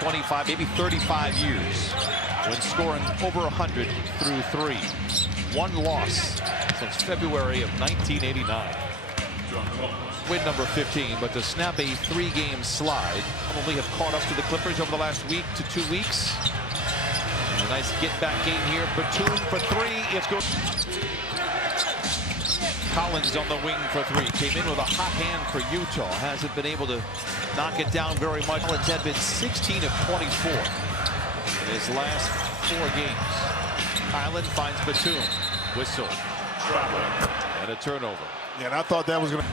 25, maybe 35 years when scoring over 100 through 3. One loss since February of 1989. Win number 15, but to snap a 3-game slide, probably have caught up to the Clippers over the last week to 2 weeks. A nice get-back game here. Batum for 3. It's good. Collins on the wing for 3. Came in with a hot hand for Utah. Hasn't been able to knock it down very much. Collins had been 16 of 24 in his last 4 games. Highland finds Batum. Whistle. And a turnover. Yeah, and I thought that was going to...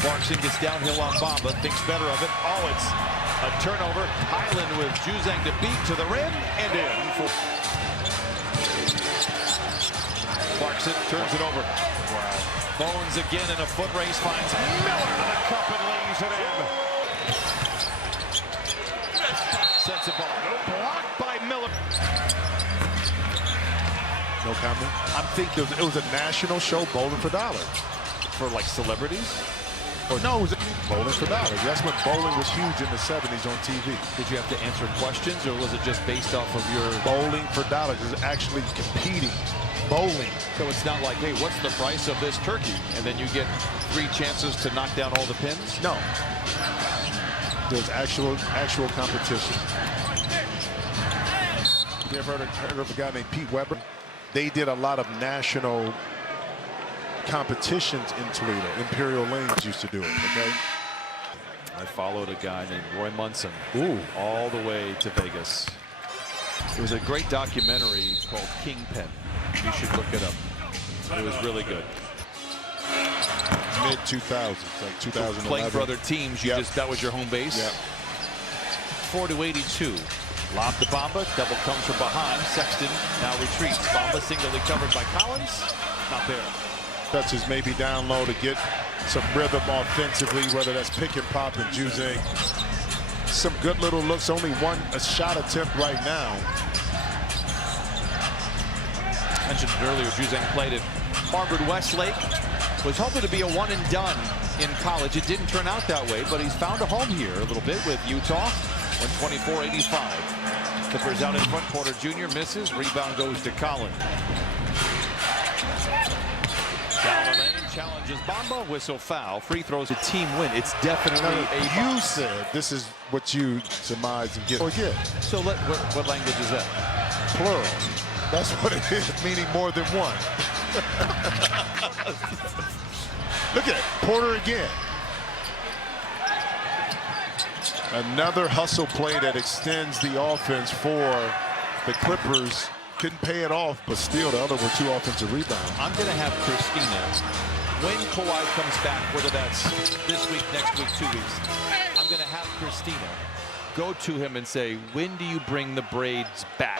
Clarkson gets downhill on Bamba. Thinks better of it. Oh, it's a turnover. Highland with Juzang to beat to the rim and in. Clarkson turns it over. Wow. Bones again in a foot race, finds Miller to the cup and lays it in. Sets a ball. Blocked by Miller. No comment? I think it was a national show, Bowling for Dollars. For like celebrities? Or no, it was Bowling for Dollars. That's when bowling was huge in the 70s on TV. Did you have to answer questions, or was it just based off of your... Bowling for Dollars is actually competing. Bowling. So it's not like, hey, what's the price of this turkey? And then you get 3 chances to knock down all the pins? No. There's actual competition. You ever heard of a guy named Pete Weber? They did a lot of national competitions in Toledo. Imperial Lanes used to do it, okay? I followed a guy named Roy Munson. Ooh. All the way to Vegas. It was a great documentary called Kingpin. You should look it up. It was really good. Mid-2000s, like 2011. Playing for other teams, that was your home base? Yep. 4-82. Lob to Bamba. Double comes from behind. Sexton now retreats. Bamba singly covered by Collins. Not there. Touches maybe down low to get some rhythm offensively, whether that's pick and pop and Juzang. Some good little looks. Only a shot attempt right now. Mentioned it earlier, Juzang played at Harvard-Westlake. Was hoping to be a one and done in college. It didn't turn out that way, but he's found a home here a little bit with Utah. 124-85. Clippers out in front. Porter Jr. misses. Rebound goes to Collins. Down the lane, challenges Bamba. Whistle foul. Free throws. A team win. It's definitely a... You said this is what you surmise and get. Oh, yeah. So what language is that? Plural. That's what it is, meaning more than one. Look at it. Porter again. Another hustle play that extends the offense for the Clippers. Couldn't pay it off, but still the other were 2 offensive rebounds. I'm going to have Christina, when Kawhi comes back, whether that's this week, next week, 2 weeks, I'm going to have Christina go to him and say, when do you bring the braids back?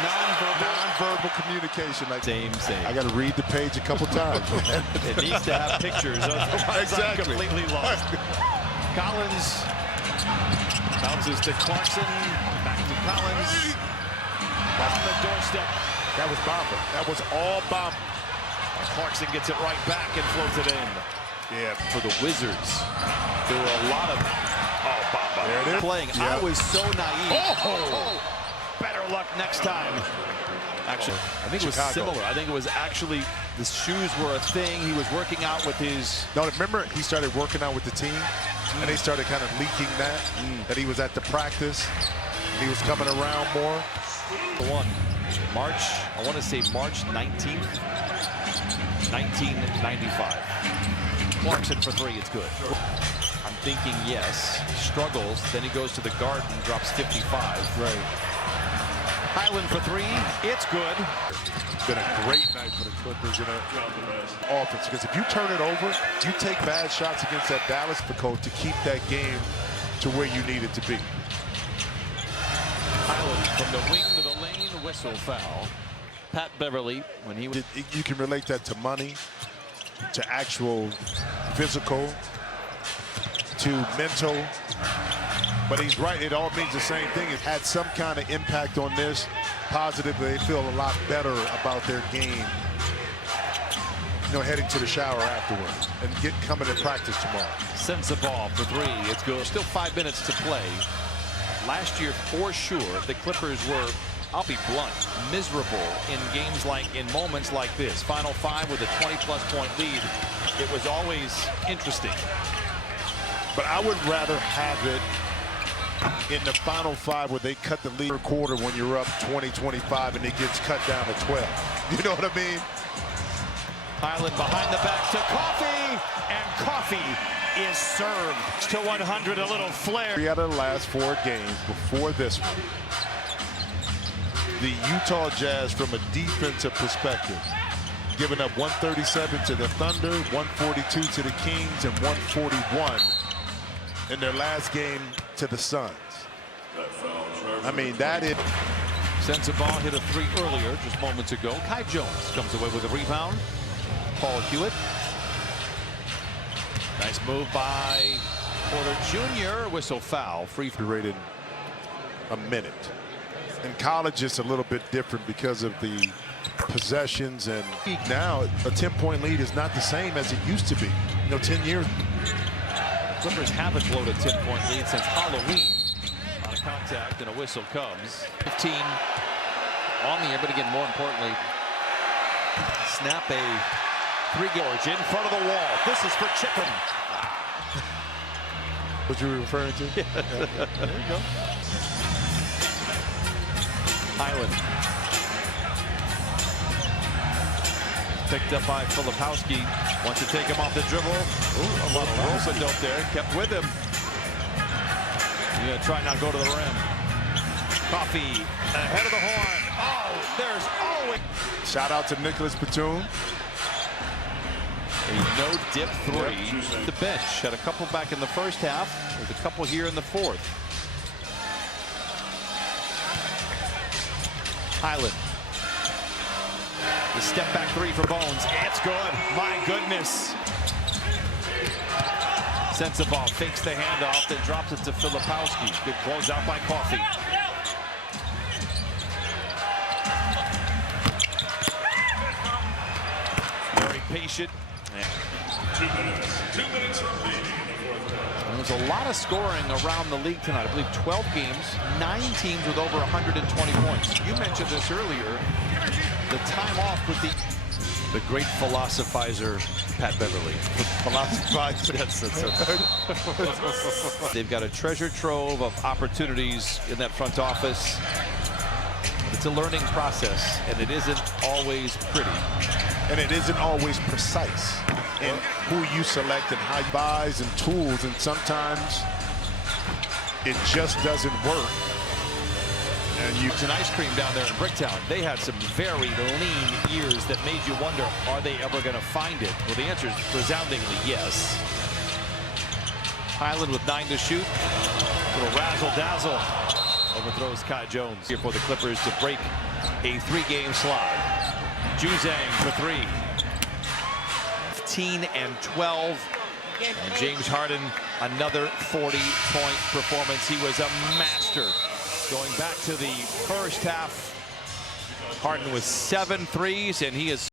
Non-verbal communication. Like Same. I got to read the page a couple times. It needs to have pictures. Otherwise I'm completely lost. Collins bounces to Clarkson. Back to Collins. On the doorstep. That was Bamba. That was all Bamba. Clarkson gets it right back and floats it in. Yeah. For the Wizards, there were a lot of Bamba there it is. Playing. Yep. I was so naive. Oh, better luck next time. Actually, I think it was similar. I think it was actually the shoes were a thing. He was working out with his... No, remember he started working out with the team, and they started kind of leaking that he was at the practice. He was coming around more. March, I want to say March 19th, 1995. Clarkson for 3, it's good. I'm thinking yes, struggles, then he goes to the Garden, drops 55. Right. Highland for 3, it's good. It's been a great night for the Clippers in the offense, because if you turn it over, you take bad shots against that Dallas Dakota to keep that game to where you need it to be. Highland from the wing to the lane, whistle foul. Pat Beverly, when he was... You can relate that to money, to actual physical, to mental. But he's right, it all means the same thing. It had some kind of impact on this. Positive, they feel a lot better about their game, heading to the shower afterwards and coming to practice tomorrow. Sends the ball for 3, it's good. Still 5 minutes to play. Last year, for sure, the Clippers were, I'll be blunt, miserable in games in moments like this. Final 5 with a 20-plus point lead. It was always interesting. But I would rather have it in the final 5 where they cut the lead quarter when you're up 20-25 and it gets cut down to 12. You know what I mean? Highland behind the back to Coffey, and Coffey is served to 100. A little flare. 3 out of the last 4 games before this one, the Utah Jazz, from a defensive perspective, giving up 137 to the Thunder, 142 to the Kings, and 141 in their last game to the Suns. I mean, that is... Sensabaugh hit a 3 earlier, just moments ago. Kai Jones comes away with a rebound. Paul Hewitt. Nice move by Porter Jr. Whistle foul. Free throw. Rated a minute. In college, it's a little bit different because of the possessions, and now a 10-point lead is not the same as it used to be. 10 years. Clippers haven't blown a 10-point lead since Halloween. On a contact and a whistle comes. 15 on the air, but again, more importantly, snap a 3-George in front of the wall. This is for Chicken. What you were referring to? Yeah. There you go. Highland. Picked up by Filipowski. Wants to take him off the dribble. Ooh, a lot of rope-a-dope there. Kept with him. He's going to try not go to the rim. Coffey ahead of the horn. Oh, there's always... Shout out to Nicholas Batum. A no-dip 3. The bench had a couple back in the first half. There's a couple here in the fourth. Highland. The step back 3 for Bones. It's good. My goodness. Sensabaugh fakes the handoff, then drops it to Filipowski. Good closeout by Coffey. Very patient. 2 minutes. 2 minutes remaining. There's a lot of scoring around the league tonight. I believe 12 games, 9 teams with over 120 points. You mentioned this earlier. The time off with the great philosophizer, Pat Beverly. Philosophizer. Yes, they've got a treasure trove of opportunities in that front office. It's a learning process, and it isn't always pretty. And it isn't always precise in who you select and how you buys and tools, and sometimes it just doesn't work. And It's an ice cream down there in Bricktown. They had some very lean years that made you wonder, are they ever going to find it? Well, the answer is resoundingly yes. Highland with 9 to shoot. Little razzle-dazzle. Overthrows Kai Jones here for the Clippers to break a 3-game slide. Juzang for 3. 15 and 12. And James Harden, another 40-point performance. He was a master. Going back to the first half, Harden with 7 threes, and he is